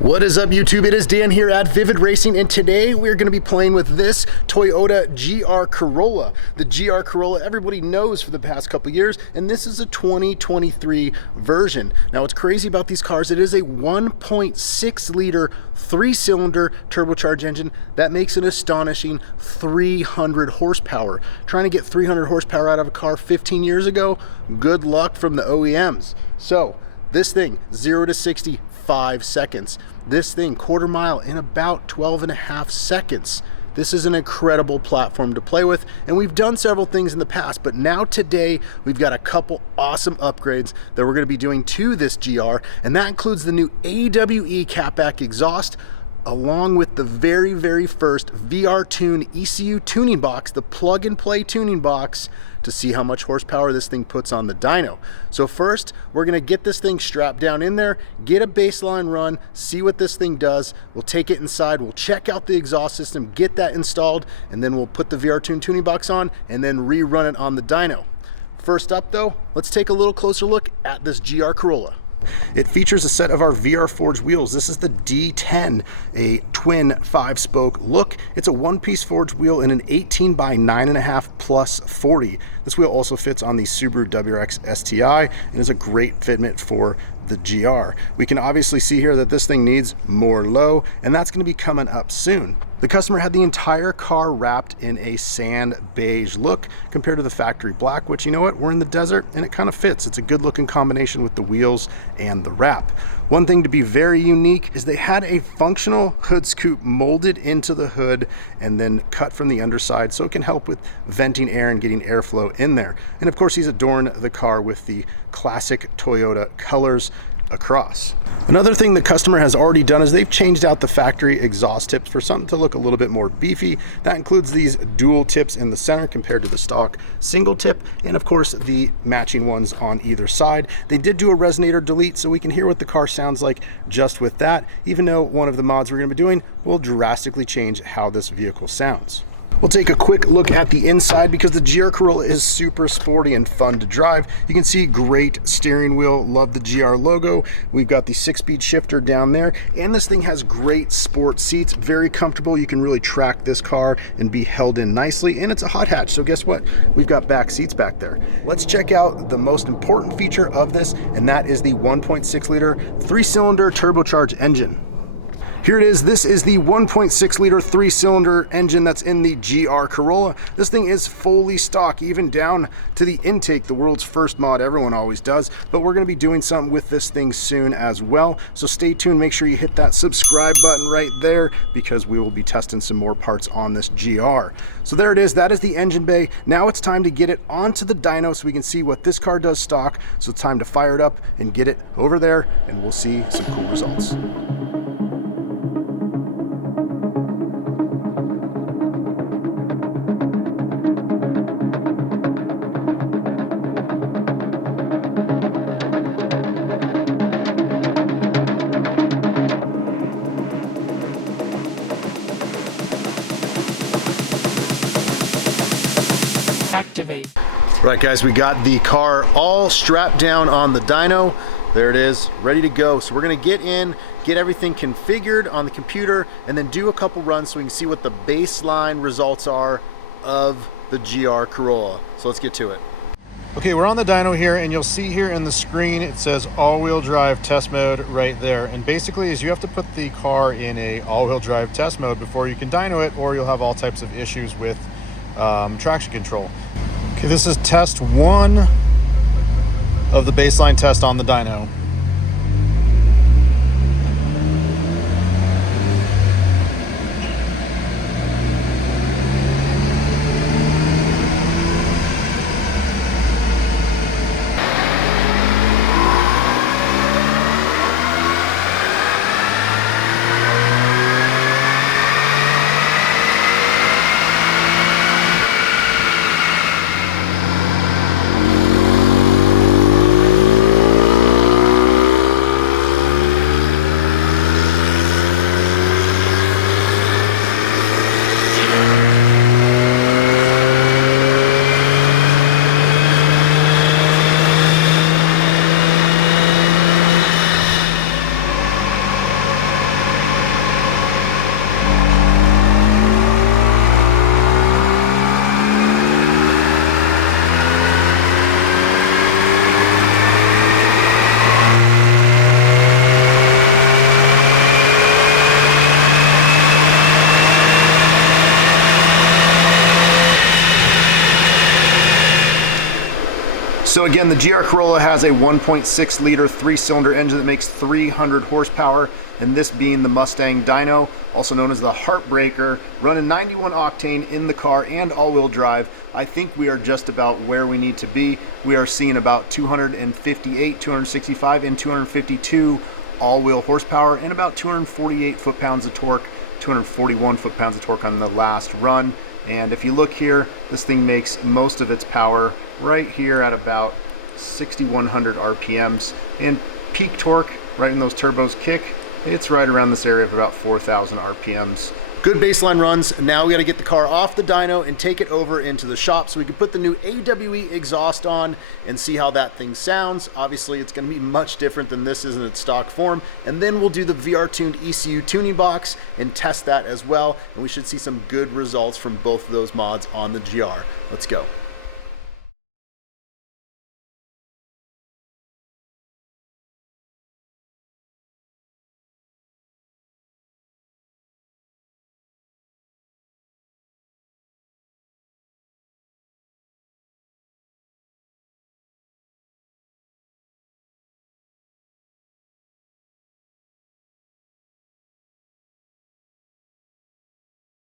What is up, YouTube? It is Dan here at Vivid Racing, and today we're going to be playing with this Toyota GR Corolla. The GR Corolla everybody knows for the past couple years, and this is a 2023 version. Now, what's crazy about these cars, it is a 1.6 liter 3-cylinder turbocharged engine that makes an astonishing 300 horsepower. Trying to get 300 horsepower out of a car 15 years ago, good luck from the OEMs. So this thing, 0 to 60, 5 seconds. This thing, quarter mile in about 12.5 seconds. This is an incredible platform to play with, and we've done several things in the past, but now today we've got a couple awesome upgrades that we're going to be doing to this GR, and that includes the new AWE catback exhaust, along with the very first VR Tune ECU tuning box, the plug-and-play tuning box, to see how much horsepower this thing puts on the dyno. So first, we're gonna get this thing strapped down in there, get a baseline run, see what this thing does. We'll take it inside, we'll check out the exhaust system, get that installed, and then we'll put the VR Tune tuning box on and then rerun it on the dyno. First up though, let's take a little closer look at this GR Corolla. It features a set of our VR forged wheels. This is the D10, a twin 5-spoke look. It's a one-piece forged wheel in an 18 by 9.5 plus 40. This wheel also fits on the Subaru WRX STI and is a great fitment for the GR. We can obviously see here that this thing needs more low, and that's going to be coming up soon. The customer had the entire car wrapped in a sand beige look compared to the factory black, which, you know what, we're in the desert and it kind of fits. It's a good looking combination with the wheels and the wrap. One thing to be very unique is they had a functional hood scoop molded into the hood and then cut from the underside so it can help with venting air and getting airflow in there. And of course, he's adorned the car with the classic Toyota colors across. Another thing the customer has already done is they've changed out the factory exhaust tips for something to look a little bit more beefy. That includes these dual tips in the center compared to the stock single tip, and of course the matching ones on either side. They did do a resonator delete so we can hear what the car sounds like just with that, even though one of the mods we're going to be doing will drastically change how this vehicle sounds. We'll take a quick look at the inside because the GR Corolla is super sporty and fun to drive. You can see great steering wheel, love the GR logo. We've got the 6-speed shifter down there, and this thing has great sport seats, very comfortable. You can really track this car and be held in nicely, and it's a hot hatch, so guess what? We've got back seats back there. Let's check out the most important feature of this, and that is the 1.6 liter 3-cylinder turbocharged engine. Here it is. This is the 1.6 liter 3-cylinder engine that's in the GR Corolla. This thing is fully stock, even down to the intake, the world's first mod. Everyone always does, but we're going to be doing something with this thing soon as well. So stay tuned. Make sure you hit that subscribe button right there because we will be testing some more parts on this GR. So there it is. That is the engine bay. Now it's time to get it onto the dyno so we can see what this car does stock. So it's time to fire it up and get it over there, and we'll see some cool results. Activate. Right, guys, we got the car all strapped down on the dyno. There it is, ready to go. So we're gonna get in, get everything configured on the computer, and then do a couple runs so we can see what the baseline results are of the GR Corolla. So let's get to it. Okay, we're on the dyno here, and you'll see here in the screen it says all-wheel drive test mode right there. And basically is you have to put the car in a all-wheel drive test mode before you can dyno it, or you'll have all types of issues with traction control. Okay, this is test 1 of the baseline test on the dyno. again, the GR Corolla has a 1.6 liter 3-cylinder engine that makes 300 horsepower, and this being the Mustang Dyno, also known as the Heartbreaker, running 91 octane in the car and all-wheel drive. I think we are just about where we need to be. We are seeing about 258, 265, and 252 all-wheel horsepower and about 248 foot-pounds of torque, 241 foot-pounds of torque on the last run. And if you look here, this thing makes most of its power right here at about 6,100 RPMs. And peak torque, right when those turbos kick, it's right around this area of about 4,000 RPMs. Good baseline runs. Now we got to get the car off the dyno and take it over into the shop so we can put the new AWE exhaust on and see how that thing sounds. Obviously, it's going to be much different than this is in its stock form. And then we'll do the VR tuned ECU tuning box and test that as well. And we should see some good results from both of those mods on the GR. Let's go.